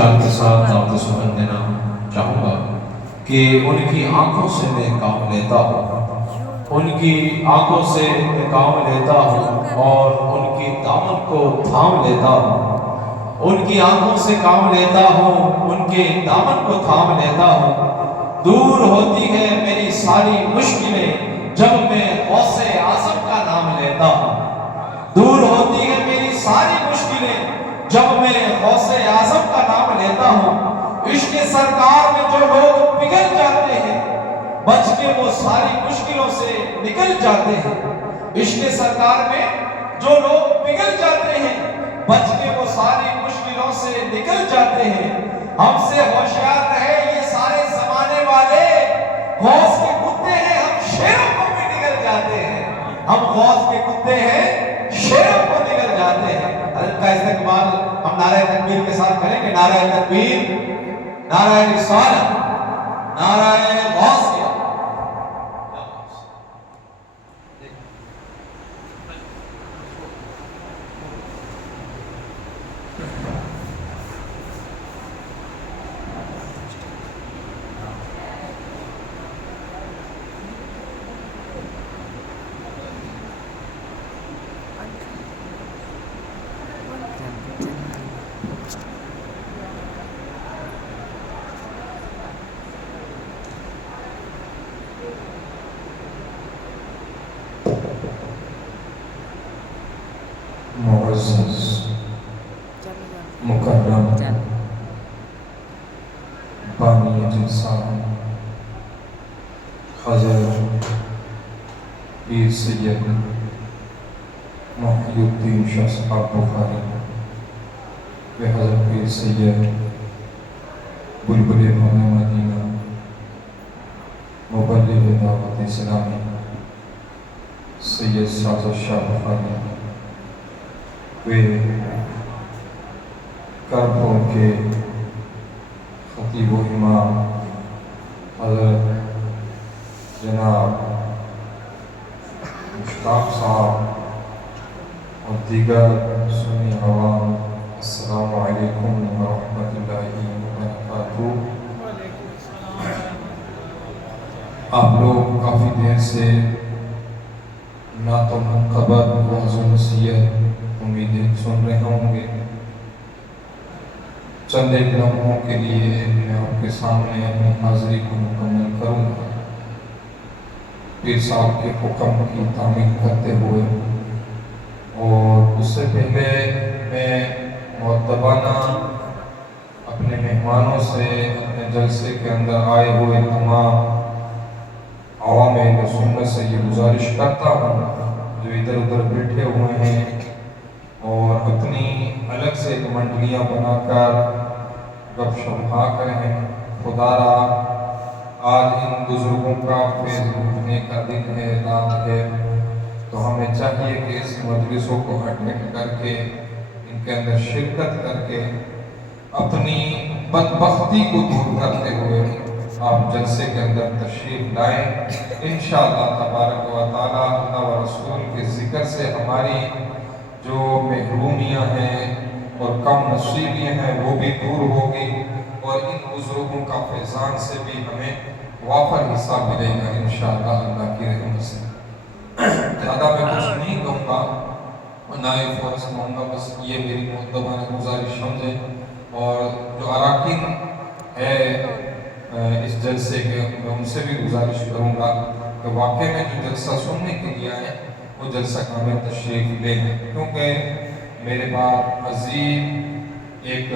خواہشات کے ساتھ آپ کو سمجھ دینا چاہوں گا کہ ان کی آنکھوں سے میں کام لیتا ہوں، ان کی آنکھوں سے میں کام لیتا ہوں اور ان کی دامن کو تھام لیتا ہوں، ان کی آنکھوں سے کام لیتا ہوں، ان کے دامن کو تھام لیتا ہوں۔ دور ہوتی ہے میری ساری مشکلیں جب میں غوث اعظم کا نام لیتا ہوں، دور ہوتی ہے میری ساری مشکلیں جب میں غوث اعظم کا نام لیتا ہوں۔ عشق سرکار میں جو لوگ پگھل جاتے ہیں بچ کے وہ ساری مشکلوں سے نکل جاتے ہیں، عشق سرکار میں جو لوگ پگھل جاتے ہیں بچ کے وہ ساری مشکلوں سے نکل جاتے ہیں۔ ہم سے ہوشیار رہے یہ سارے زمانے والے، غوث کے کتے ہیں ہم شیروں کو بھی نگل جاتے ہیں، ہم غوث کے کتے ہیں شیروں کو نگل جاتے ہیں۔ حضرت کا استقبال ہم نعرہ تکبیر کے ساتھ کریں گے۔ نعرہ تکبیر، نعرہ رسالت، نعرہ غوثیہ۔ معزز مکرم بانی جلسہ حضرت پیر سید محی الدین شاہ صاحب بخاری و حضرت پیر سید بلبل امام مدینہ مبلغ دعوت اسلامی سید ساز شاہ بخاری و کربوں کے خطیب و امام حضرت جناب مشتاق صاحب اور دیگر سنی عوام، السلام علیکم ورحمۃ اللہ وبرکاتہ۔ آپ لوگ کافی دیر سے نعت و منقبت وعظ و نصیحت امیدیں سن رہے ہوں گے۔ چند ایک لمحوں کے لیے میں آپ کے سامنے اپنی حاضری کو مکمل کروں گا، پیر صاحب کے حکم کی تعمیل کرتے ہوئے، اور اس سے پہلے میں مؤدبانہ اپنے مہمانوں سے اپنے جلسے کے اندر آئے ہوئے تمام عوام اہل سنت سے یہ گزارش کرتا ہوں جو ادھر ادھر بیٹھے ہوئے ہیں اور اپنی الگ سے منڈلیاں بنا کر گپ شپ کر رہے ہیں، خدا را آج ان بزرگوں کا فیض اٹھنے کا دن ہے، رات ہے، تو ہمیں چاہیے کہ اس مجلسوں کو اٹینڈ کر کے ان کے اندر شرکت کر کے اپنی بدبختی کو دور کرتے ہوئے آپ جلسے کے اندر تشریف لائیں۔ انشاءاللہ تبارک و تعالی اللہ و رسول کے ذکر سے ہماری جو محرومیاں ہیں اور کم نصیبیاں ہیں وہ بھی دور ہوگی، اور ان بزرگوں کا فیضان سے بھی ہمیں وافر حصہ ملے گا انشاءاللہ اللہ کی رحمت سے۔ زیادہ میں کچھ نہیں کہوں گا، نائب فورس کہوں گا، بس یہ میری مؤدبانہ گزارش سمجھیں، اور جو اراکین ہے اس جلسے کے میں ان سے بھی گزارش کروں گا کہ واقعی میں جو جلسہ سننے کے لیے آئے وہ جلسہ کامل تشریف لے لیں، کیونکہ میرے بعد عظیم ایک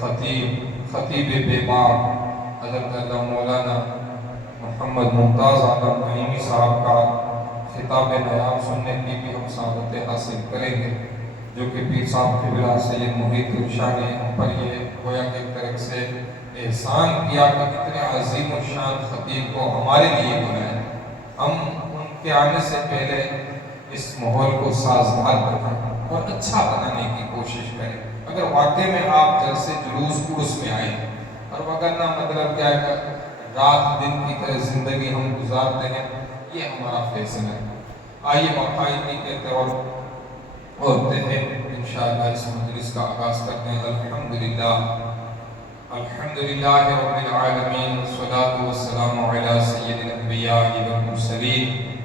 خطیب بے باک حضرت اللہ مولانا محمد ممتاز عالم نعیمی صاحب کا خطاب نیام سننے کی بھی ہم سعادت حاصل کریں گے، جو کہ پیر صاحب قبلہ سید محیط الشاہ نے ہم پر یہ گویا کہ ایک طرح سے احسان کیا کہ اتنے عظیم الشان خطیب کو ہمارے لیے بنائے۔ ہم ان کے آنے سے پہلے اس ماحول کو سازگار بنائیں اور اچھا بنانے کی کوشش کریں۔ اگر واقعی میں آپ جلسے جلوس عرس میں آئیں، اور وگرنہ مطلب کیا ہے کہ رات دن کی طرح زندگی ہم گزارتے ہیں، یہ ہمارا فیصلہ ہے۔ آئیے باقاعدگی کے طور اور تحت انشاءاللہ اس مجلس کا آغاز کرتے ہیں۔ الحمدللہ الحمد لله رب العالمين والصلاة والسلام على سيد الأنبياء والمرسلين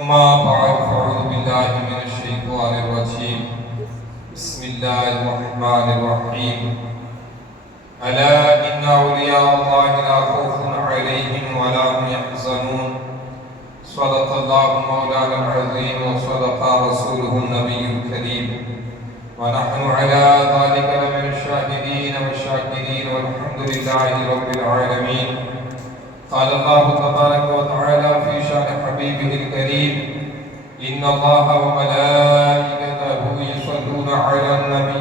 أما بعد فأعوذ بالله من الشيطان الرجيم بسم الله الرحمن الرحيم ألا إن أولياء الله لا خوف عليهم ولا هم يحزنون صدق الله مولانا العظيم وصدق رسوله النبي الكريم ونحن على ذلك لمن الشاهدين والشاكرين والحمد لله رب العالمين. قال الله تبارك وتعالى في شأن حبيبه الكريم إن الله وملائكته يصلون على النبي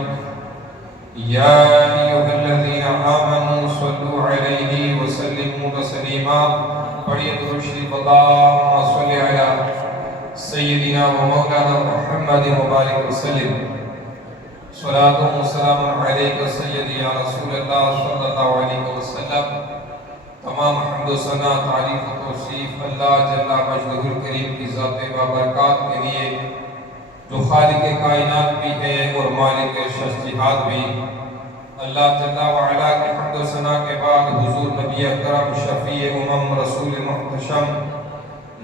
يا أيها الذين آمنوا صلوا عليه وسلموا تسليما. پڑھیے درود شریف اللهم صل على سيدنا ومولانا محمد مبارک وسلم. صلاۃ و سلام علیک سیدی یا رسول اللہ صلی اللہ علیہ وسلم. تمام حمد و ثنا تعریف و توصیف اللہ جل مجدہ الکریم کی ذات بابرکات کے لیے جو خالق کائنات بھی ہے اور مالک شجاعت بھی. اللہ جل وعلا کے حمد و ثنا کے بعد حضور نبی اکرم شفیع امم رسول محتشم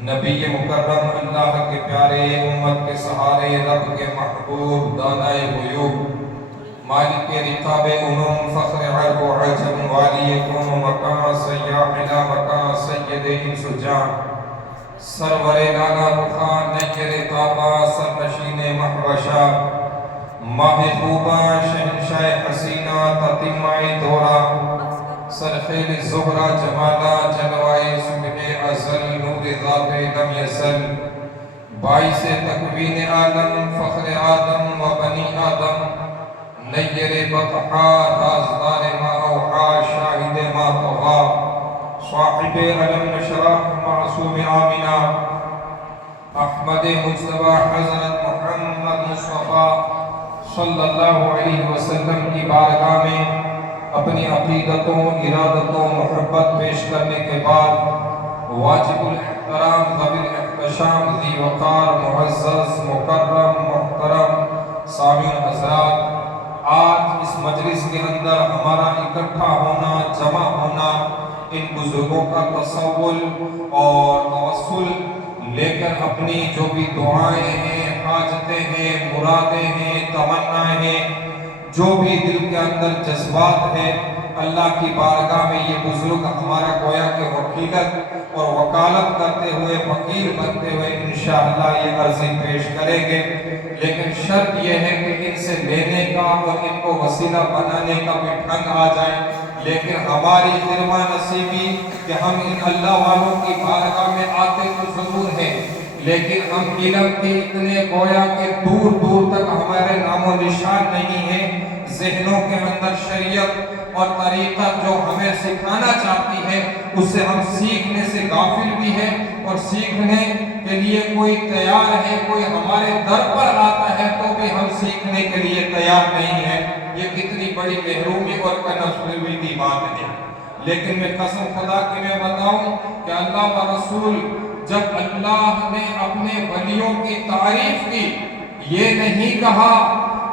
نبی مکرم اللہ کے پیارے امت کے سہارے رب کے محبوب دانائے غیوب مالک رقاب امم فخر عرب و عجم والی کون مکان سیاح الہ مکان سید انس و جان سرور لالا رخان نیر تابا سرنشین محوشہ ماہ خوبہ شہنشاہ حسینہ تتمہ دورہ سرخیل زہرہ جمالہ جلوائے صبح ازل نور ذات لم یزل باعث تکوین آدم فخر آدم و بنی آدم نیر بطحا رازدار ما اوحا شاہد ما طغا صاحب علم نشرح معصوم آمنہ احمد مجتبہ حضرت محمد مصطفیٰ صلی اللہ علیہ وسلم کی بارگاہ میں اپنی عقیدتوں ارادتوں محبت پیش کرنے کے بعد واجب الاحترام قابل احتشام ذی وقار معزز مکرم محترم سامعین حضرات، آج اس مجلس کے اندر ہمارا اکٹھا ہونا جمع ہونا ان بزرگوں کا تصول اور توسل لے کر اپنی جو بھی دعائیں ہیں حاجتیں ہیں مرادیں ہیں تمنائیں ہیں جو بھی دل کے اندر جذبات ہے اللہ کی بارگاہ میں یہ بزرگ ہمارا گویا کہ وکیلت اور وکالت کرتے ہوئے وکیل بنتے ہوئے انشاءاللہ یہ عرضی پیش کریں گے. لیکن شرط یہ ہے کہ ان سے لینے کا اور ان کو وسیلہ بنانے کا بھی ڈھنگ آ جائے. لیکن ہماری خرمہ نصیبی کہ ہم ان اللہ والوں کی بارگاہ میں آتے تو ضرور ہیں لیکن ہم علم کے اتنے گویا کہ دور دور تک ہمارے نام و نشان نہیں ہیں. ذہنوں کے اندر شریعت اور طریقہ جو ہمیں سکھانا چاہتی ہے اس سے ہم سیکھنے سے غافل بھی ہیں اور سیکھنے کے لیے کوئی تیار ہے کوئی ہمارے در پر آتا ہے تو بھی ہم سیکھنے کے لیے تیار نہیں ہیں. یہ کتنی بڑی محرومی اور کنفرمی کی بات ہے. لیکن میں قسم خدا کی میں بتاؤں کہ اللہ و رسول جب اللہ نے اپنے ولیوں کی تعریف کی یہ نہیں کہا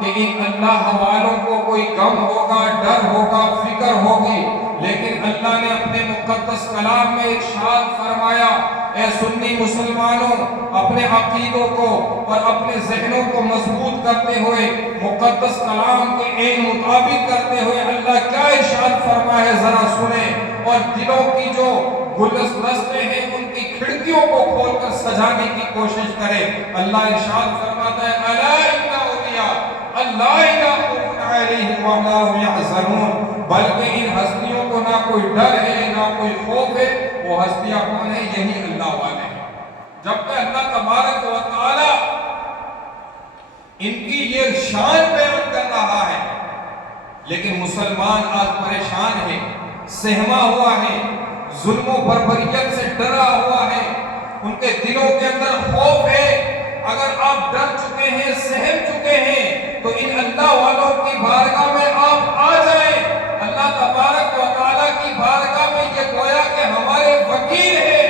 کہ ان اللہ والوں کو کوئی غم ہوگا ڈر ہوگا فکر ہوگی لیکن اللہ نے اپنے مقدس کلام میں ارشاد فرمایا اے سنی مسلمانوں اپنے عقیدوں کو اور اپنے ذہنوں کو مضبوط کرتے ہوئے مقدس کلام کے عین مطابق کرتے ہوئے اللہ کیا ارشاد فرمایا ہے ذرا سنیں اور دلوں کی جو گلدستیں ہیں ان کی کھڑکیوں کو کھول کر سجانے کی کوشش کریں. اللہ ارشاد فرماتا ہے الا ان اولیاء اللہ لا خوف علیہم ولا هم يحزنون بلکہ ان ہستیوں کو نہ کوئی ڈر ہے نہ کوئی خوف ہے. وہ ہستیاں کون ہیں؟ یہی اللہ والے ہیں. جبکہ اللہ تبارک و تعالی ان کی یہ شان بیان کر رہا ہے لیکن مسلمان آج پریشان ہے سہما ہوا ہے ظلم و بربریت سے ڈرا ہوا ہے ان کے دلوں کے اندر خوف ہے. اگر آپ ڈر چکے ہیں سہم چکے ہیں تو ان اللہ والوں کی بارگاہ میں آپ آ جائیں. اللہ تبارک و تعالیٰ کی بارگاہ میں یہ گویا کہ ہمارے وکیل ہے.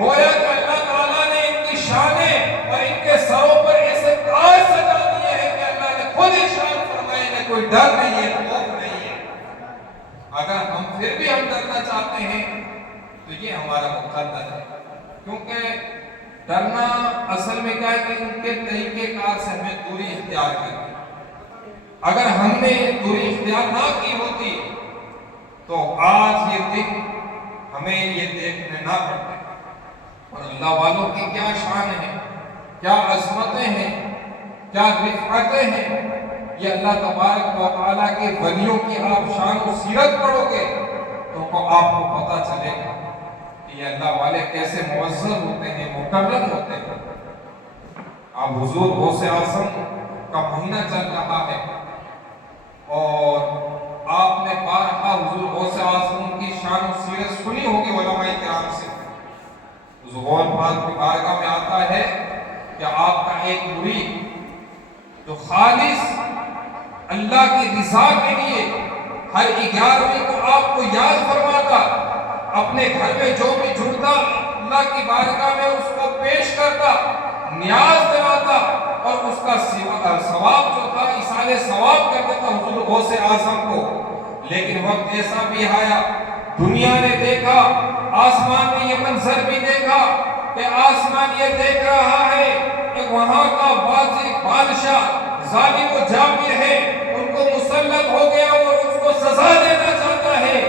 گویا کہ اللہ تعالیٰ نے ان کی شانیں اور ان کے سروں پر ایسے تاج سجا دیے ہیں کہ اللہ نے خود ارشاد فرمایا کہ کوئی ڈر نہیں ہے خوف نہیں ہے. اگر ہم پھر بھی ہم ڈرنا چاہتے ہیں تو یہ ہمارا مقدر ہے، کیونکہ ڈرنا اصل میں کیا ہے کہ ان کے طریقے کار سے ہمیں دوری اختیار کرنی۔ اگر ہم نے دوری اختیار نہ کی ہوتی تو آج یہ دن ہمیں یہ دیکھنے نہ پڑتے۔ اور اللہ والوں کی کیا شان ہے، کیا عظمتیں ہیں، کیا رفعتیں ہیں، یہ اللہ تبارک و تعالیٰ کے ولیوں کی آپ شان و سیرت پڑھو گے تو آپ کو پتہ چلے گا کہ یہ اللہ والے کیسے معزز ہوتے ہیں، مکرم ہوتے ہیں۔ اب حضور غوث اعظم کا مہینہ چل رہا ہے اور آپ نے بارہا حضور غوث اعظم کی شان و سیرت سنی ہوگی علماء کرام سے۔ حضور پاک کی بارگاہ میں آتا ہے کہ آپ کا ایک مرید جو خالص اللہ کی رضا کے لیے ہر 11ویں کو آپ کو یاد فرماتا، اپنے گھر میں جو بھی جڑتا اللہ کی بارگاہ میں اس کو پیش کرتا، نیاز دلاتا اور اس کا ثواب جو تھا ایصال ثواب کر دیتا حضور غوث اعظم کو۔ لیکن وقت ایسا بھی آیا، دنیا نے دیکھا، آسمان نے یہ منظر بھی دیکھا کہ آسمان یہ دیکھ رہا ہے کہ وہاں کا بادشاہ ظالم و جابر ہے، ان کو مسلط ہو گیا اور اس کو سزا دینا چاہتا ہے۔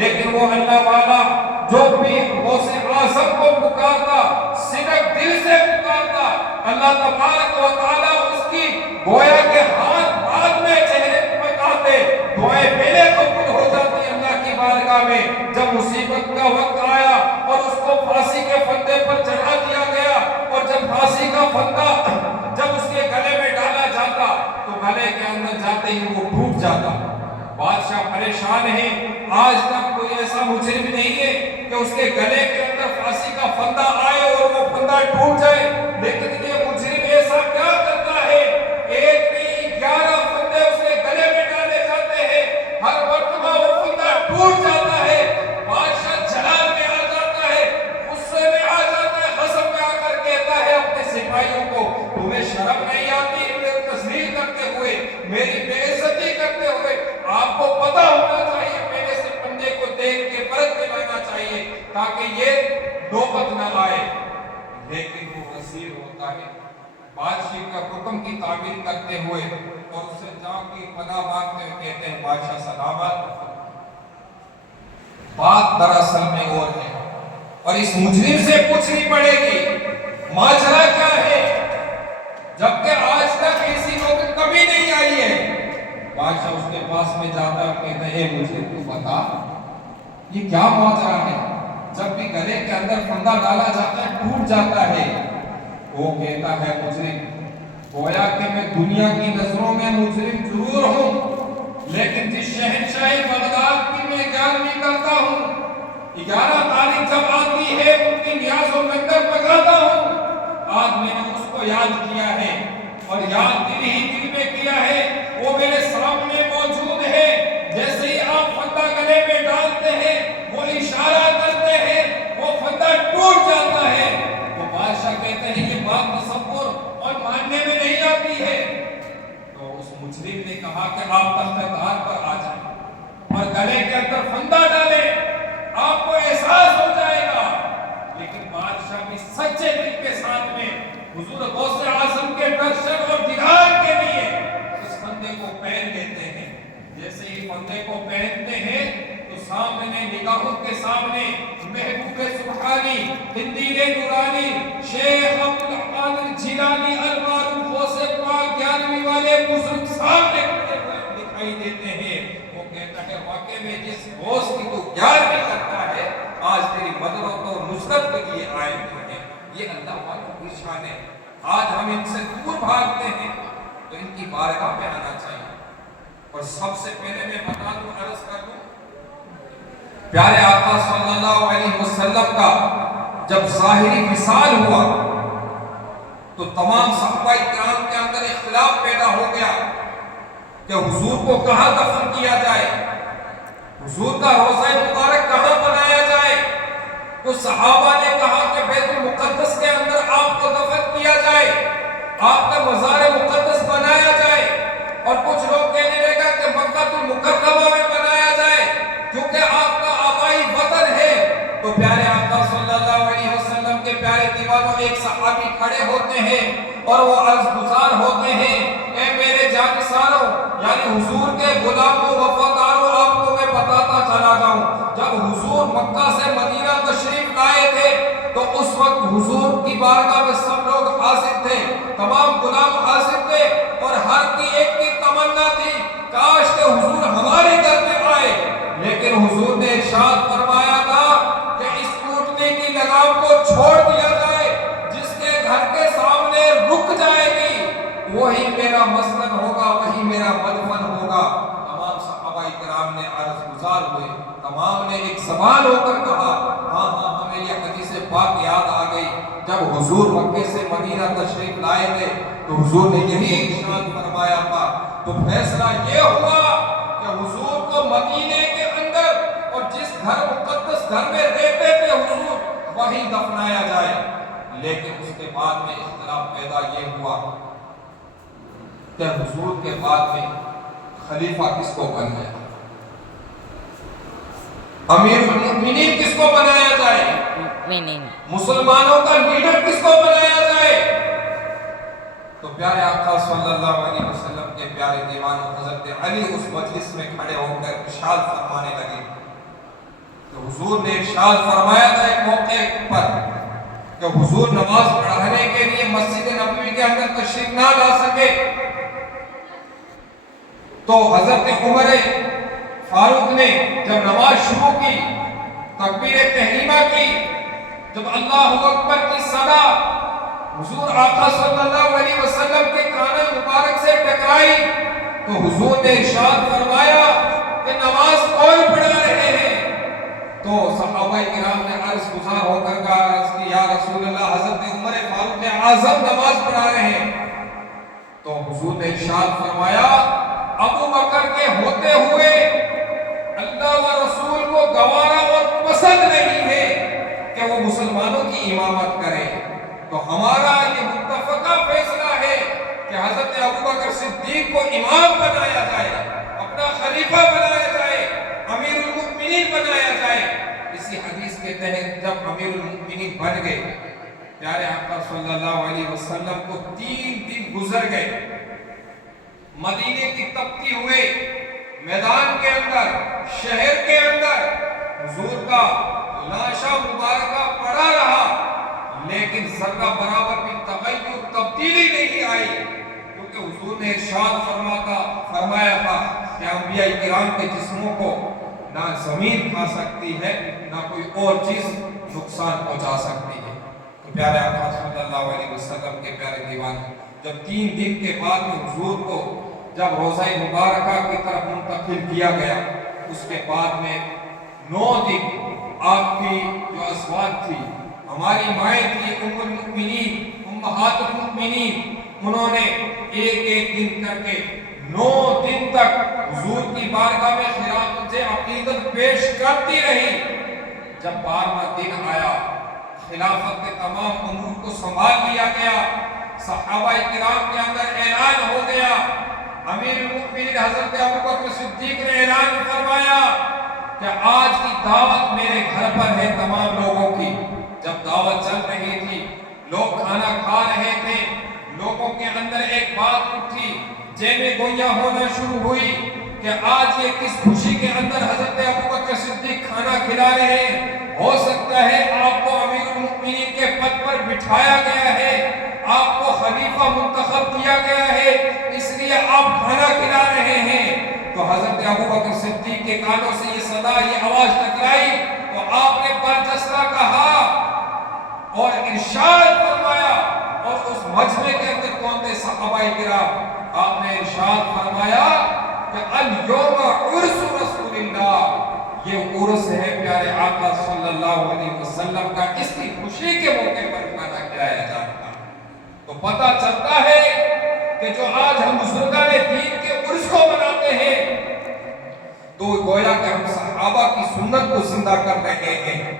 لیکن وہ اللہ والا جو بھی غوث اعظم کو پکارتا، صدق دل سے پکارتا، اللہ تبارک و تعالیٰ اس کی گویا کے ہاتھ بعد میں چہرے پکاتے، دعائیں پہلے قبول ہو جاتی اللہ کی بارگاہ میں۔ جب مصیبت کا وقت آیا اور اس کو پھانسی کے پھندے پر چڑھا دیا گیا اور جب پھانسی کا پھندا جب اس کے گلے میں ڈالا جاتا تو گلے کے اندر جاتے ہی وہ ٹوٹ جاتا۔ بادشاہ پریشان ہے، آج تک کوئی ایسا مجرم نہیں ہے کہ اس کے گلے کے اندر پھانسی کا پھندا آئے اور وہ پھندا ٹوٹ جائے، لیکن یہ مجرم ایسا کیا کرتا ہے، ایک نہیں 11 پھندے اس کے گلے میں ڈالے جاتے ہیں، ہر مرتبہ وہ پھندا ٹوٹ جاتا ہے۔ بادشاہ جلال میں آ جاتا ہے، غصے میں آ جاتا ہے، غضب میں آ کر کہتا ہے اپنے سپاہیوں کو، تمہیں شرم نہیں آتی میری تذلیل کرتے ہوئے، میری بے عزتی کرتے ہوئے؟ آپ کو پتہ ہونا چاہیے، پہلے سے پندے کو دیکھ کے پرکھ کے لانا چاہیے تاکہ یہ نوبت نہ آئے۔ لیکن وہ وزیر ہوتا ہے، بادشاہ کا حکم کی تعمیل کرتے ہوئے اور اسے جا کی پناہ مانگتے ہوئے کہتے ہیں بادشاہ سلامت۔ بات دراصل میں اور ہے اور اس مجرم سے پوچھنی پڑے گی ماجرا کیا ہے، جبکہ آج تک ایسی نوبت کبھی نہیں آئی ہے۔ بادشاہ اس کے پاس میں جاتا ہے، کہتا ہے اے مجرم تو بتا یہ کیا ماجرا ہے، جب بھی گلے کے اندر پھندا ڈالا جاتا ہے ٹوٹ جاتا ہے۔ وہ کہتا ہے مجرم گویا کہ میں دنیا کی نظروں میں مجرم ضرور ہوں، لیکن جس شہنشاہ بغداد کی میں 11ویں کرتا ہوں، 11 تاریخ جب آتی ہے ان کی نیاز و لنگر پکاتا ہوں، آج میں نے اس کو یاد کیا ہے اور یاد دل ہی دل میں کیا ہے، وہ میرے سامنے موجود ہے۔ جیسے ہی آپ پھندا گلے میں ڈالتے ہیں وہ اشارہ کرتے ہیں، وہ پھندا ٹوٹ جاتا ہے۔ وہ بادشاہ کہتے ہیں یہ بات تصور اور ماننے میں نہیں آتی ہے۔ تو اس مجرم نے کہا کہ آپ تختار پر آ جائیں اور گلے کے اندر پھندا ڈالیں، آپ کو احساس ہو جائے گا۔ لیکن بادشاہ بھی سچے دل کے ساتھ میں حضور غوث اعظم کے درشن اور دیدار کے لیے اس پھندے کو پہن لیتے ہیں۔ جیسے ہی پھندے کو پہنتے ہیں تو سامنے نگاہوں کے سامنے محبوب سبحانی، قندیل نورانی، شیخ عبدالقادر جیلانی المعروف غوث پاک 11ویں والے بزرگ سامنے دکھائی دیتے ہیں۔ وہ کہتا ہے واقعے میں جس غوث کی تو 11ویں کرتا ہے آج تیری مدد اور نصرت کے لیے آئے ہوئے ہیں۔ یہ اللہ والوں کی شان ہے۔ آج ہم ان سے دور بھاگتے ہیں تو ان کی بارگاہ میں آنا چاہیے۔ اور سب سے پہلے میں بتا دوں، عرض کر دوں، پیارے آقا صلی اللہ علیہ وسلم کا جب ظاہری وصال ہوا تو تمام صحابہ کرام کے اندر اختلاف پیدا ہو گیا کہ حضور کو کہاں دفن کیا جائے، حضور کا روضہ مبارک کہاں بنایا جائے۔ تو صحابہ نے کہا کہ بیت المقدس کے اندر آپ کو دفن کیا جائے، آپ کا مزار مقدس بنایا جائے، اور کچھ لوگ کہنے لگا کہ مکہ المکرمہ میں بنایا جائے والوں ایک صحابی کھڑے ہوتے ہیں اور وہ عرض گزار ہوتے ہیں، اے میرے جانثاروں، یعنی حضور کے غلاموں وفاداروں، آپ کو میں بتاتا چلا جاؤں، جب حضور مکہ سے مدینہ تشریف لائے تھے تو اس وقت حضور کی بارگاہ میں سب لوگ حاضر تھے، تمام غلام حاضر تھے، اور ہر کی ایک کی تمنا تھی کاش کہ حضور ہمارے گھر میں آئے، لیکن حضور نے ارشاد فرمایا تھا کہ اس ٹوٹنے کی لگام کو چھوڑ دیا جائے، جس کے گھر کے سامنے رک جائے گی وہی میرا مسکن ہوگا، وہی میرا مدفن ہوگا۔ تمام صحابہ کرام نے عرض گزار ہوئے، تمام نے ایک زبان ہو کر کہا ہاں ہاں، ہمیں یہ حدیث پاک یاد آ گئی، جب حضور مکے سے مدینہ تشریف لائے تھے تو حضور نے یہی ارشاد فرمایا تھا، تو فیصلہ یہ ہوا کہ حضور کو مدینے کے اندر اور جس گھر مقدس گھر میں رہتے تھے حضور وہیں دفنایا جائے، لیکن اس کے بعد میں اختلاف پیدا یہ ہوا کہ حضور کے بعد میں خلیفہ کس کو بن گیا، امیر المؤمنین کس کو بنایا جائے، مسلمانوں کا لیڈر کس کو بنایا جائے۔ تو پیارے آقا صلی اللہ علیہ وسلم کے پیارے دیوان حضرت علی اس مجلس میں کھڑے ہو کر ارشاد فرمانے لگے، تو حضور نے ارشاد فرمایا تھا ایک موقع پر کہ حضور نماز پڑھانے کے لیے مسجد نبوی کے اندر تشریف نہ لا سکے، تو حضرت عمر فاروق نے جب نماز شروع کی، تکبیر تحریمہ کی، جب اللہ اکبر کی صدا حضور آقا صلی اللہ علیہ وسلم کے کانہ مبارک سے ٹکرائی تو حضور نے ارشاد فرمایا کہ نماز کون پڑھا رہے ہیں، تو صحابہ کرام نے عرض گزار ہو کر کہا، عرض کی یا رسول اللہ، حضرت عمر فاروق اعظم نماز پڑھا رہے ہیں، تو حضور نے ارشاد فرمایا ابو بکر کے ہوتے ہوئے اللہ و رسول کو گوارا اور پسند نہیں ہے کہ وہ مسلمانوں کی امامت کرے، تو ہمارا یہ متفقہ فیصلہ ہے کہ حضرت ابو بکر صدیق کو امام بنایا جائے، اپنا خلیفہ بنایا جائے، امیر المؤمنین بنایا جائے۔ اسی حدیث کے تحت جب امیر المؤمنین بن گئے، پیارے آقا صلی اللہ علیہ وسلم کو 3 دن گزر گئے، مدینے کی تپتی ہوئے میدان کے اندر، شہر کے اندر حضور کا لاشا مبارکہ پڑا رہا، لیکن ذرہ برابر بھی تغیر تبدیلی نہیں آئی، کیونکہ حضور نے ارشاد فرمایا تھا کہ انبیاء کرام کے جسموں کو نہ زمین کھا سکتی ہے نہ کوئی اور چیز نقصان پہنچا سکتی ہے۔ تو پیارے آقا صلی اللہ علیہ وسلم کے پیارے دیوان، جب 3 دن کے بعد میں حضور کو جب روضہ مبارکہ کی طرف منتقل کیا گیا، اس کے بعد میں 9 دن آپ کی جو ازواج تھی، ہماری مائیں تھی ام المؤمنین، امہات المؤمنین، انہوں نے ایک دن کر کے 9 دن تک حضور کی بارگاہ میں خراج عقیدت پیش کرتی رہی۔ جب 12واں دن آیا، خلافت کے تمام امور کو سنبھال لیا گیا، صحابہ کرام کے اندر اعلان ہو گیا، امیر المؤمنین حضرت ابوبکر صدیق نے اعلان فرمایا کہ آج کی دعوت میرے گھر پر ہے تمام لوگوں کی۔ جب دعوت چل رہی تھی، لوگ کھانا کھا رہے تھے، لوگوں کے اندر ایک بات اٹھی، جیمیں گوئیاں ہونا شروع ہوئی کہ آج یہ کس خوشی کے اندر حضرت ابوبکر صدیق کھانا کھلا رہے ہیں، ہو سکتا ہے آپ کو امیر المؤمنین کے پد پر بٹھایا گیا ہے، آپ کو خلیفہ منتخب کیا گیا ہے، اس لیے آپ کھانا کھلا رہے ہیں۔ تو حضرت ابوبکر صدیق کے کانوں سے یہ صدا، یہ آواز ٹکرائی، تو آپ نے برجستہ کہا اور ارشاد فرمایا، اور اس مجمع کے اندر کون تھے صحابہ کرام، آپ نے ارشاد فرمایا کہ الیوم عرس رسول اللہ، یہ عرس ہے پیارے آقا صلی اللہ علیہ وسلم کا، اس کی خوشی کے موقع پر کھانا کھلایا جاتا۔ تو پتہ چلتا ہے کہ جو آج ہم بزرگان دین کے عرس کو مناتے ہیں، تو گویا کہ ہم صحابہ کی سنت کو زندہ کر رہے ہیں،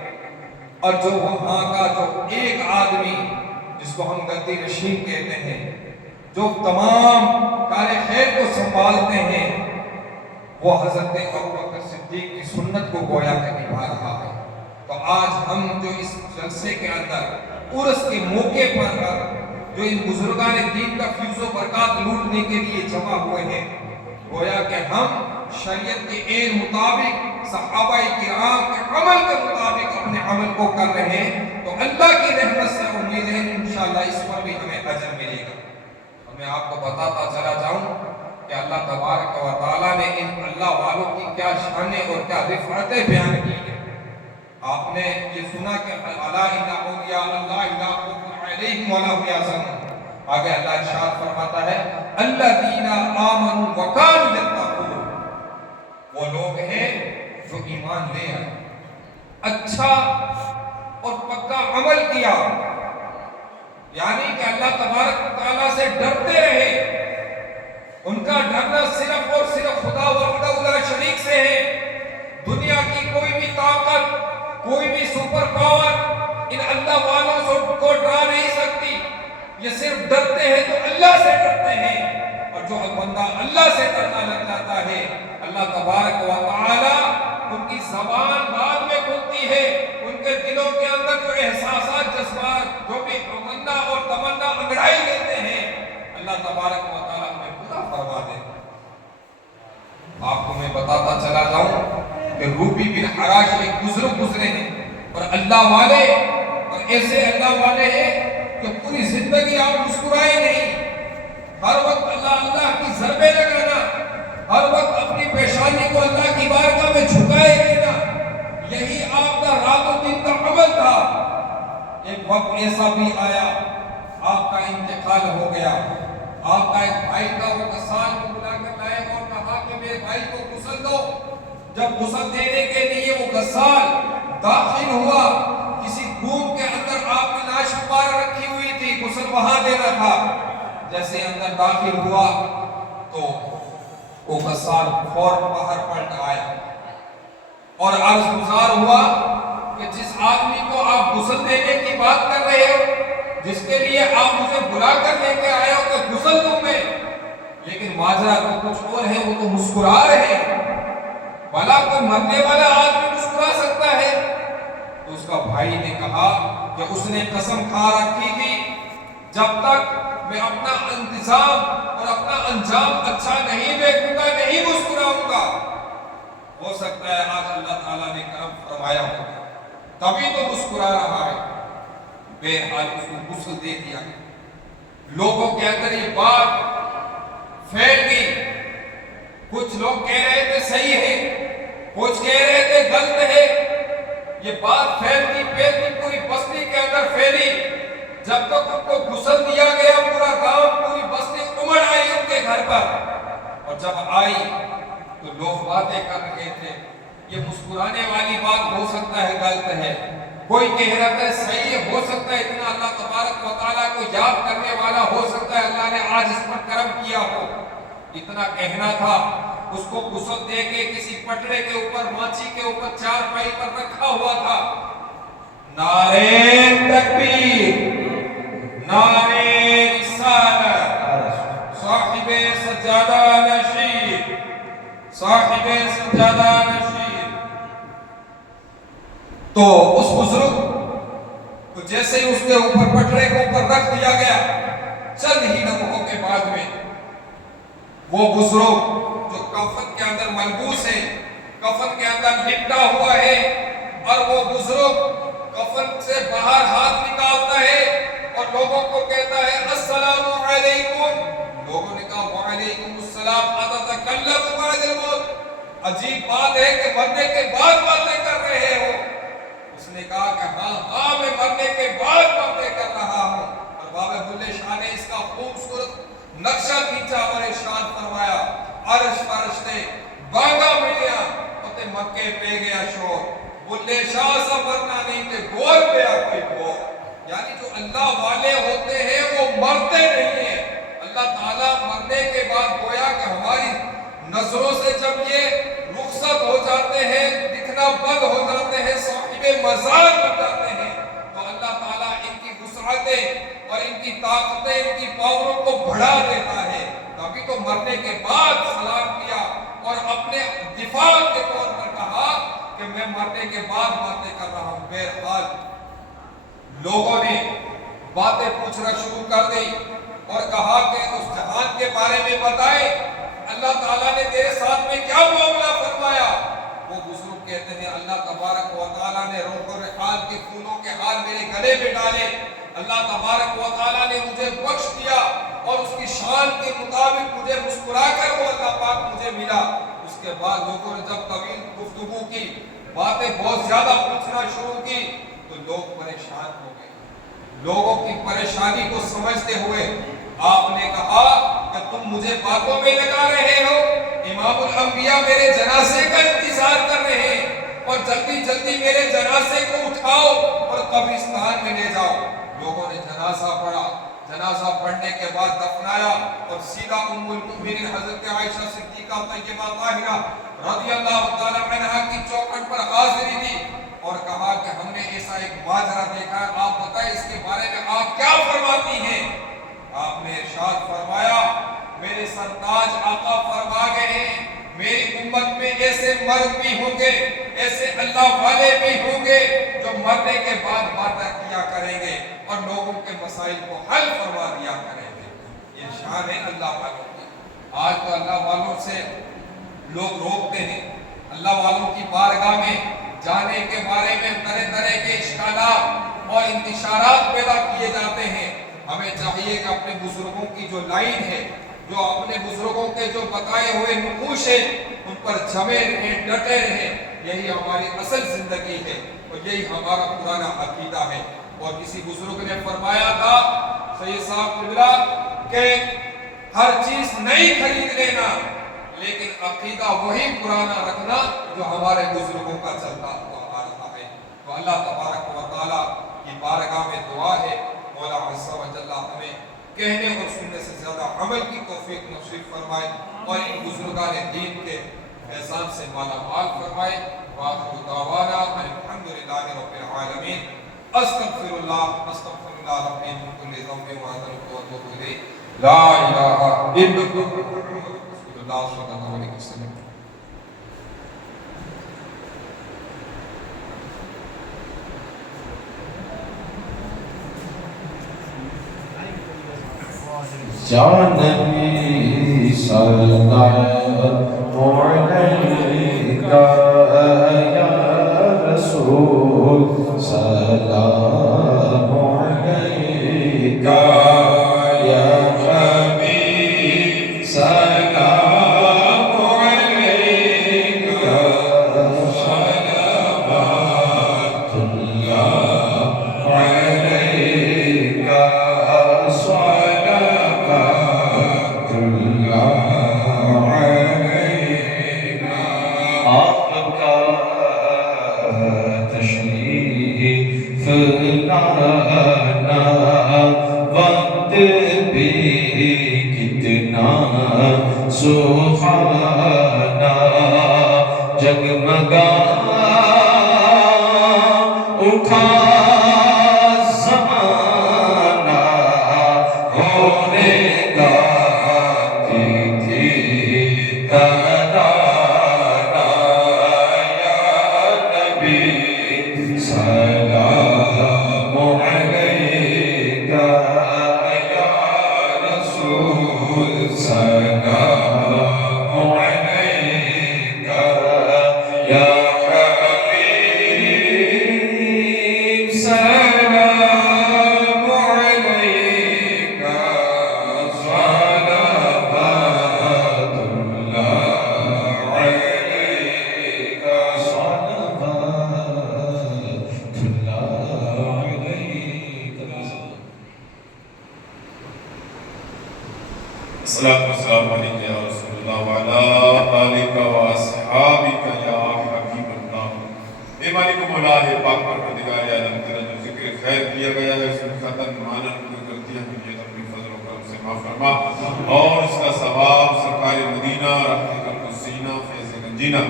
اور جو وہاں کا جو ایک آدمی جس کو ہم گدی نشین کہتے ہیں، جو تمام کار خیر کو سنبھالتے ہیں، وہ حضرت ابوبکر صدیق کی سنت کو گویا کہ نبھا رہا ہے۔ تو آج ہم جو اس جلسے کے اندر عرس کے موقع پر جو ان بزرگان دین کا فیض و برکات لوٹنے کے لیے جمع ہوئے ہیں، گویا کہ ہم شریعت کے عین مطابق صحابہ کرام کے عمل کے مطابق اپنے عمل کو کر رہے ہیں، تو اللہ کی رحمت سے امید ہے انشاءاللہ اس پر بھی ہمیں اجر ملے گا۔ اور میں آپ کو بتاتا چلا جاؤں کہ اللہ تبارک و تعالیٰ نے ان اللہ والوں کی کیا شانیں اور کیا رفعتیں بیان کی ہیں۔ آپ نے یہ سنا کہ الا ان اولیاء اللہ لا خوف علیہم ولا هم يحزنون، آگے اللہ ارشاد فرماتا ہے الذین آمنوا وکانوا یتقون، وہ لوگ ہیں جو ایمان لے آئے، اچھا اور پکا عمل کیا، یعنی کہ اللہ تبارک و تعالیٰ سے ڈرتے رہے۔ ان کا ڈرنا صرف اور صرف خدا وحدہ لا شریک سے ہے۔ دنیا کی کوئی بھی طاقت، کوئی بھی سپر پاور ان اللہ والوں کو ڈرا نہیں سکتی۔ یہ صرف ڈرتے ہیں تو اللہ سے ڈرتے ہیں، اور جو بندہ اللہ سے ڈرنا لگ جاتا ہے، اللہ تبارک و تعالی ان کی زبان بعد میں کھلتی ہے، ان کے دلوں کے اندر جو احساسات، جذبات، جو بھی تمنا اور تمنا انگڑائی لیتے ہیں، اللہ تبارک و تعالی ہمیں پورا فرما دے۔ آپ کو میں بتاتا چلا جاؤں کہ روبی بن حراش ایک بزرگ گزرے ہیں، اور اللہ والے، اور ایسے اللہ والے ہیں کہ پوری زندگی آپ مسکرائے نہیں، ہر وقت اللہ کی ضربیں لگانا، ہر وقت اپنی پیشانی کو اللہ کی بارگاہ میں جھکائے دینا، یہی آپ کا رات و دن کا عمل تھا۔ ایک وقت ایسا بھی آیا، آپ کا انتقال ہو گیا، آپ کا ایک بھائی تھا، وہ غسال کو بلا کر لائے اور کہا کہ میرے بھائی کو غسل دو۔ جب غسل دینے کے لیے وہ غسال داخل ہوا، کسی گھوم کے اندر آپ کی لاش پار رکھی ہوئی تھی، غسل وہاں دینا تھا، جیسے اندر داخل ہوا تو وہ غسال فوراً باہر پلٹ آیا اور عرض گزار ہوا کہ جس آدمی کو آپ غسل دینے کی بات کر رہے ہو، جس کے لیے آپ مجھے بلا کر لے کے آئے ہو کہ غسل دوں میں، لیکن ماجرا تو کچھ اور ہے، وہ تو مسکرا رہے ہیں، بھلا کوئی مرنے والا آدمی مسکرا سکتا ہے؟ تو اس کا بھائی نے کہا کہ اس نے قسم کھا رکھی تھی جب تک میں اپنا انتظام اور اپنا انجام اچھا نہیں دیکھوں گا نہیں مسکراؤں گا۔ ہو سکتا ہے آج اللہ تعالیٰ نے کرم فرمایا ہو، تبھی تو مسکرا رہا ہے۔ بے حال اس کو غسل دے دیا، لوگوں کے اندر یہ بات پھیل گئی، کچھ لوگ کہہ رہے تھے صحیح ہے، کچھ کہہ رہے تھے غلط ہے، یہ بات پھیلتی پوری بستی کے اندر پھیلی، جب تک ان کو غسل دیا گیا پورا گاؤں، پوری بستی امڑ آئی ان کے گھر پر، اور جب آئی تو لوگ باتیں کر رہے تھے، یہ مسکرانے والی بات ہو سکتا ہے غلط ہے، کوئی کہہ رہا ہے صحیح ہے، ہو سکتا ہے اتنا اللہ تبارک و تعالیٰ کو یاد کرنے والا ہو سکتا ہے اللہ نے آج اس پر کرم کیا ہو، اتنا کہنا تھا۔ اس کو غسل دے کے کسی پٹڑے کے اوپر، ماچی کے اوپر، چارپائی پر رکھا ہوا تھا۔ نعرے تکبیر، نعرے رسالت، صاحب سجادہ نشین، صاحب سجادہ نشین۔ تو اس بزرگ کو جیسے ہی اس کے اوپر پٹڑے کے اوپر رکھ دیا گیا، چند ہی لمحوں کے بعد میں وہ بزرگ جو کفن کے اندر ملبوس ہے، کفن کے اندر لپٹا ہوا ہے، اور وہ بزرگ کفن سے باہر ہاتھ نکالتا ہے اور لوگوں کو کہتا ہے السلام علیکم۔ لوگوں نے کہا وعلیکم السلام، اتتکلم بعد الموت، عجیب بات ہے کہ مرنے کے بعد باتیں کر رہے ہو۔ اس نے کہا کہ ہاں میں مرنے کے بعد باتیں کر رہا ہوں، اور بابا بلے شاہ نے اس کا خوبصورت نقشہ کھینچا اور ارشاد فرمایا عرش فرشتے بانگا ملیا تے مکے پہ گیا شور، بلے شاہ سا مرنا نہیں تے گور پہ کوئی گور، یعنی جو اللہ والے ہوتے ہیں وہ مرتے نہیں ہیں۔ اللہ تعالیٰ مرنے کے بعد گویا کہ ہماری نظروں سے جب یہ رخصت ہو جاتے ہیں، دکھنا بند ہو جاتے ہیں، صاحب مزار بن جاتے ہیں، تو اللہ تعالیٰ ان کی وسعتیں اور ان کی طاقتیں، ان کی پاوروں کو بڑھا دیتا ہے۔ تبھی تو مرنے کے بعد سلام کیا اور اپنے دفاع کے طور پر کہا کہ میں مرنے کے بعد باتیں کر رہا ہوں۔ بہرحال لوگوں نے باتیں پوچھنا شروع کر دی اور کہا کہ اس جہان کے بارے میں بتائے، اللہ تعالیٰ نے تیرے ساتھ میں کیا معاملہ فرمایا؟ وہ بزرگ کہتے ہیں اللہ تبارک و تعالیٰ نے روح و رحال کے پھولوں کے ہار میرے گلے میں ڈالے، اللہ تبارک و تعالیٰ نے مجھے بخش دیا اور اس کی شان کے مطابق مجھے مسکرا کر وہ اللہ پاک مجھے ملا۔ اس کے بعد لوگوں نے جب طویل گفتگو کی، باتیں بہت زیادہ پوچھنا شروع کی، تو لوگ پریشان ہو گئے۔ لوگوں کی پریشانی کو سمجھتے ہوئے آپ نے کہا کہ تم مجھے باتوں میں لگا رہے ہو، امام الانبیاء میرے جنازے کا انتظار کر رہے ہیں اور جلدی جلدی میرے جنازے کو اٹھاؤ اور قبرستان میں لے جاؤ۔ لوگوں نے جنازہ پڑھا، جنازہ پڑھنے کے بعد دفنایا اور سیدھا ام المؤمنین حضرت عائشہ صدیقہ طیبہ طاہرہ رضی اللہ تعالی عنہا کی چوکھٹ پر حاضری دی اور کہا کہ ہم نے ایسا ایک ماجرا دیکھا ہے، آپ بتائیں اس کے بارے میں آپ کیا فرماتی ہیں؟ آپ نے ارشاد فرمایا، میرے سرتاج آقا فرما گئے ہیں میری امت میں ایسے مرد بھی ہوں گے، ایسے اللہ والے بھی ہوں گے جو مرنے کے بعد باتیں کیا کریں گے اور لوگوں کے مسائل کو حل فرما دیا کریں گے۔ یہ شان ہے اللہ والوں کی۔ آج تو اللہ والوں سے لوگ روکتے ہیں، اللہ والوں کی بارگاہ میں جانے کے بارے میں طرح طرح کے اشکالات اور انتشارات پیدا کیے جاتے ہیں۔ ہمیں چاہیے کہ اپنے بزرگوں کی جو لائن ہے، جو اپنے بزرگوں کے جو بتائے ہوئے نقوش ہیں، ان پر جمے رہیں، ڈٹے رہیں۔ یہی ہماری اصل زندگی ہے اور یہی ہمارا پرانا عقیدہ ہے۔ اور کسی بزرگ نے فرمایا تھا سید صاحب قبلہ کہ ہر چیز نئی خرید لینا لیکن عقیدہ وہی پرانا رکھنا جو ہمارے بزرگوں کا چلتا ہوا آ رہا ہے۔ تو اللہ تبارک و تعالیٰ کی بارگاہ میں دعا ہے مولا عز و جل ہمیں کہنے اور سننے سے زیادہ عمل کی توفیق نصیب فرمائے اور ان بزرگان دین کے احسان سے مالا مال فرمائے۔ وآخر دعوانا الحمدللہ رب العالمین۔ استغفر اللہ ربی من کل ذنب واتوب الیہ۔ لا الہ الا اللہ صلی اللہ علیہ وسلم۔ یا نبی سلام علیکہ یا رسول سلام علیکہ یا حبیب سلام علیکہ صلوات اللہ علیکہ وقت بھی کتنا سہانا جگمگا اٹھا زمانہ ہونے گاتی تھی ترانہ یا نبی سلام علیکہ یا رسول سلام علیکہ یا حبیب سلام علیکہ صلوات اللہ علیکہ صلوات اللہ علیکہ۔ الصلاة والسلام علیکہ یا رسول اللہ وعلا آلکہ واصحابکہ یا حبیب اللہ۔ اے مالک مولا ہے پاک پروردگار عالم تیرا جو ذکر خیر کیا گیا ہے اس میں ختم مانن کوئی غلطیاں ہوئی ہے اپنی فضل و کرم سے معاف فرما اور اس کا ثواب سرکار مدینہ رحمت القدسینہ فیض گنجینہ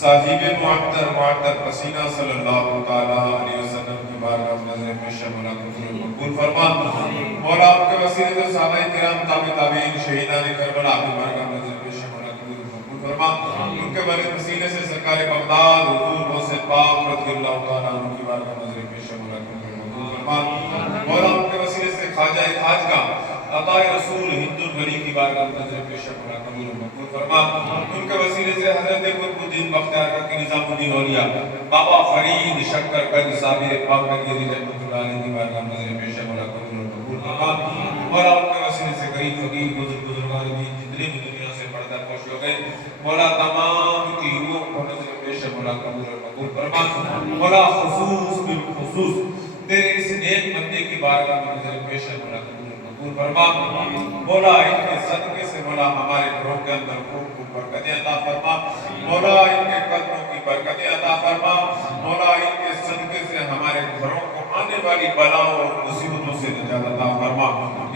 صاحب معطر پسینہ صلی اللہ تعالیٰ علیہ وسلم کی بارگاہ نظر پیش مولا قبول فرما مولا آپ کے وسیلے سے صحابہ کرام تابعین شہیدان کربلا آپ کی بارگاہ نظر پیش مولا قبول فرما ان کے وسیلے سے سرکار بغداد حضور غوث پاک رضی اللہ تعالیٰ عنہ کی بارگاہ نظر پیش مولا قبول قبول فرما مولا ان کے وسیلے سے خواجہ خواجہ عطائے رسول ہند الولی کی بارگاہ میں نظر پیش مولا قبول مقبول فرما ان کے وسیلے سے حضرت قطب الدین بختیار کے نظام الدین اولیاء بابا فرید شکر گنج صابر پاک نگیری رحمۃ اللہ علیہ کی بارگاہ میں نظر پیش مولا قبول مقبول فرما مولا ان کے وسیلے سے غریب فقیر بزرگان بھی جتنے بھی دنیا سے پردہ پوش ہو گئے مولا تمام کی روح کو نظر پیش مولا قبول مقبول فرما مولا خصوص بالخصوص تیرے اس نیک بندے کی بارگاہ میں نظر پیش مولا قبول فرما مولا ان کے صدقے سے مولا ہمارے گھروں کے اندر خوب خوب برکتیں عطا فرما مولا ان کے قدموں کی برکتیں عطا فرما مولا ان کے صدقے سے ہمارے گھروں کو آنے والی بلاؤں اور مصیبتوں سے نجات عطا فرما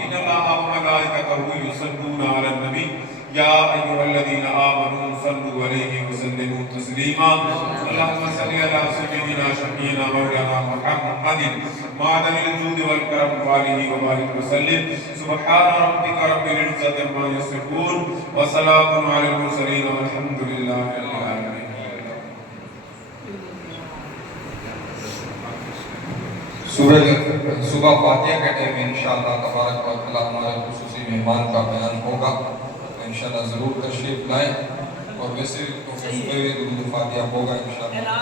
ان اللہ و ملائکتہ یصلون علی النبی یا ایھا الذین آمنوا صلوا علیہ وسلموا تسلیما اللهم صل علی سیدنا شفیعنا مولانا محمد معدن الجود والکرم وآلہ وبارک وسلم سبحان ربک رب العزة عما یصفون وسلام علی المرسلین والحمد للہ رب العالمین. صبح فاتحہ کے ٹائم میں انشاءاللہ تبارک و تعالی ہمارے خصوصی مہمان کا بیان ہوگا، انشاءاللہ ضرور تشریف لائیں، اور ویسے تو صبح بھی درود فاتحہ ہوگا انشاءاللہ.